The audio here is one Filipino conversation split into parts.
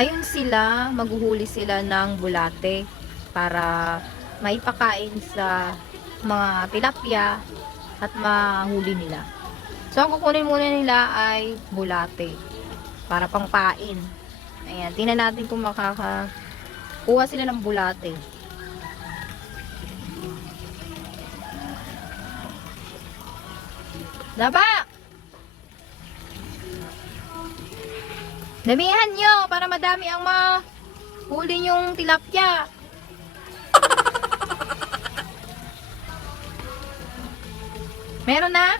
Ayun sila, maghuhuli sila ng bulate para maipakain sa mga tilapia at mahuli nila. So, ang kukunin muna nila ay bulate para pangpain. Ayan, tingnan natin kung makakakuha sila ng bulate. Laba! Damihan nyo para madami ang mahuli yung tilapia. Meron na?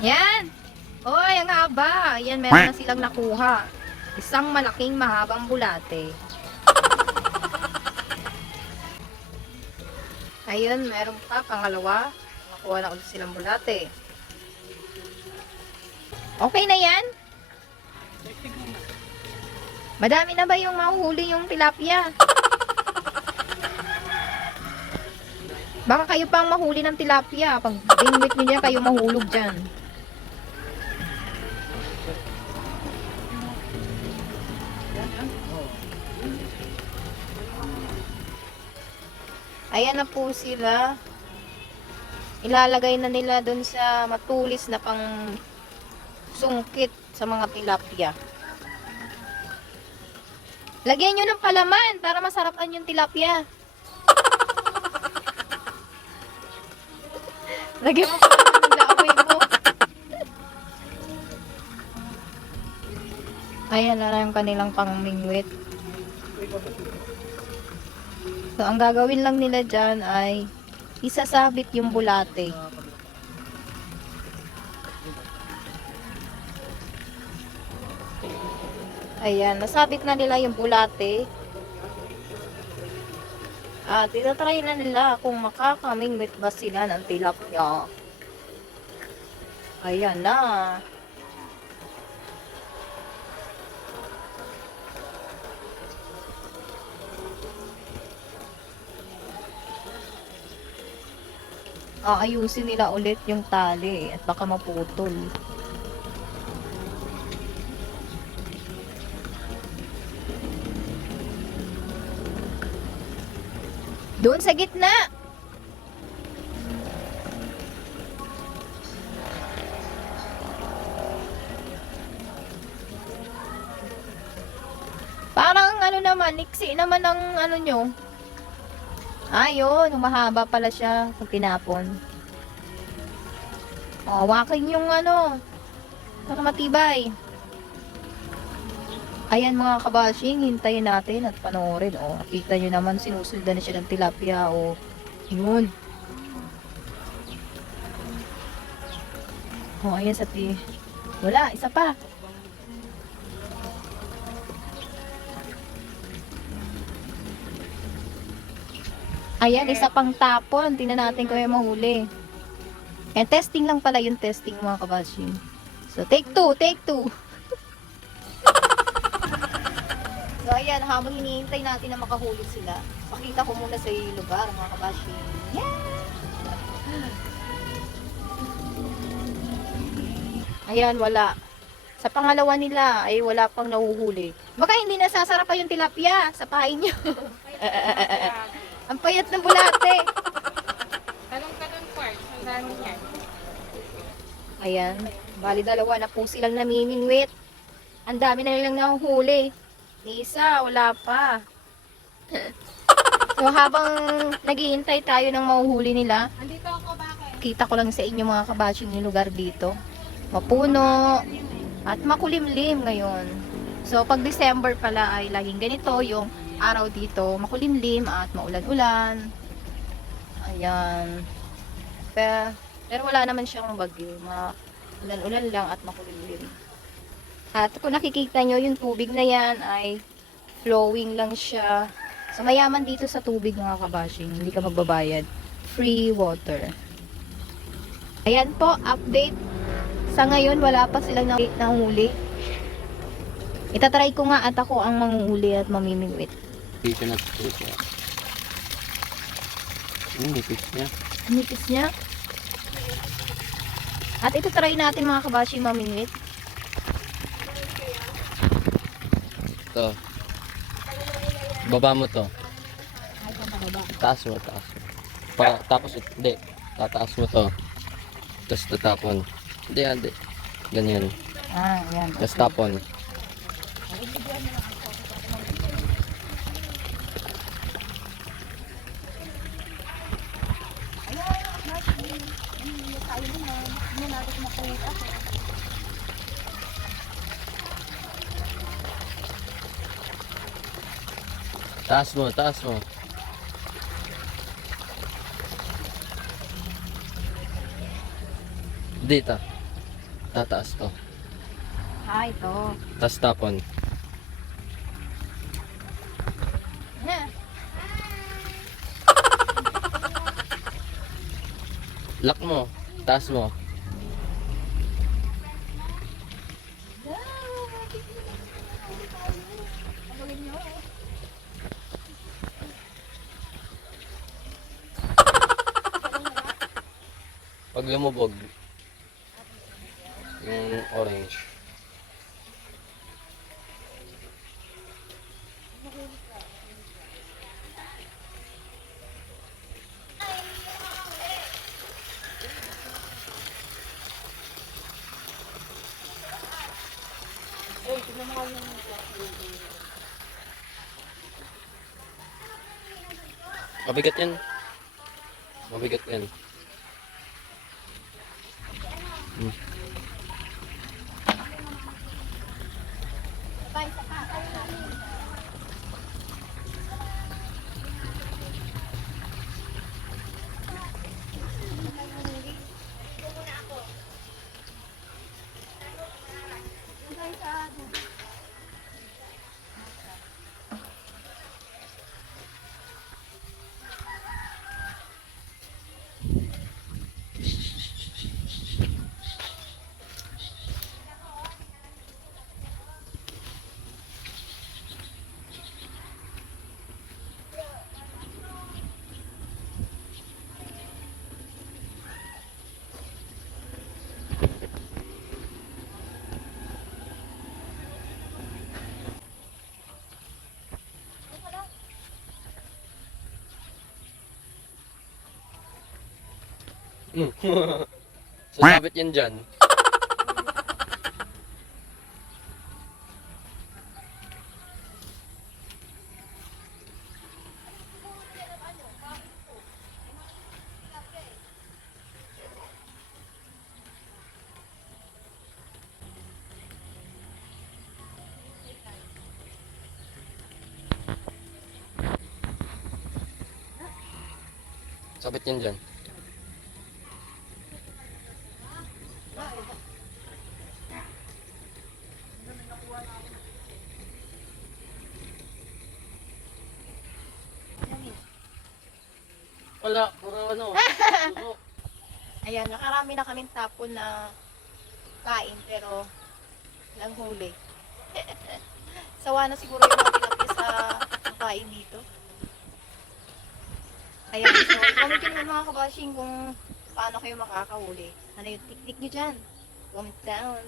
Yan. Oy, ang haba. Yan, meron na silang nakuha. Isang malaking mahabang bulate. Ayun, meron pa, pangalawa. Nakuha na ulit silang bulate. Okay na yan? Madami na ba yung mahuhuli yung tilapia? Baka kayo pang mahuli ng tilapia. Pag dingwit nyo dyan, kayo mahulog dyan. Ayan na po sila. Ilalagay na nila dun sa matulis na pang sungkit sa mga tilapia. Lagyan nyo ng palaman para masarapan yung tilapia. Lagyan mo palaman ng laaboy mo. Ayan na yung kanilang pangmingwit. So, ang gagawin lang nila dyan ay isasabit yung bulate. Ayan, nasabit na nila yung bulate. At itatry na nila kung makakamingwit ba sila ng tilapia. Ayan na. Aayusin nila ulit yung tali at baka maputol. Doon sa gitna. Parang ano naman, iksi naman ang ano nyo. Ayun, humahaba pala siya pag tinapon. O, hawakin yung ano, para matibay. Ayan mga kabashing, hintayin natin at panoorin. O, nakita nyo naman, sinusundan na siya ng tilapia. O, yun. O, ayan sa wala, isa pa. Ayan, isa pang tapon. Tingnan natin kung may mahuli. And testing lang pala yung testing mga kabashing. So, take two, take two. So, ayan, habang hinihintay natin na makahuli sila, pakita ko muna sa lugar, mga kabashing. Yeah! Ayan, wala. Sa pangalawa nila, ay wala pang nahuhuli. Baka hindi nasasarap pa yung tilapia sa pain nyo. Ang payat ng bulate. Talong-talong part. Ang dami niyan. Ayan, bali dalawa na po silang namimingwit. Ang dami na nilang nahuhuli. Ni isa, wala pa. So, habang naghihintay tayo ng mahuhuli nila, Andito ako, bakit? kita ko lang sa inyo mga kabashing yung lugar dito. Mapuno at makulimlim ngayon. So, pag December pala ay laging ganito yung araw dito. Makulimlim at maulan-ulan. Ayan. Pero wala naman siyang bagyo. Ulan-ulan lang at makulimlim. At kung nakikita nyo, yung tubig na yan ay flowing lang siya. So, mayaman dito sa tubig mga kabashing. Hindi ka magbabayad. Free water. Ayan po, update. Sa ngayon, wala pa silang nahuli. Itatry ko nga at ako ang manguhuli at mamimingwit. Dito na po siya. Nipis niya. Nipis niya. At ito try natin mga kabashi mamingwit. Ito. Baba mo to. Ay, pababa. Taas mo, taas mo. Tapos, hindi. Tataas mo to. Tapos tatapon. Hindi, hindi. Ganyan. Ah, yan. Tapos tapon. Taas mo, taas mo. Dito. Tataas to. Ah, ito. Tapos tapon. Yeah. Lock mo. Taas mo. Pag lumubog, yung orange. Mabigat yan. Mabigat yan. Sasabit yan dyan. Sabit yan dyan. Wala, puro ano. Suso. Ayan, nakarami na kaming tapon na kain pero lang huli. Sawa na siguro yung mga tilapia sa kain dito. Ayan, so comment nyo naman mga kabashing kung paano kayo makakahuli. Ano yung technique nyo dyan? Comment down.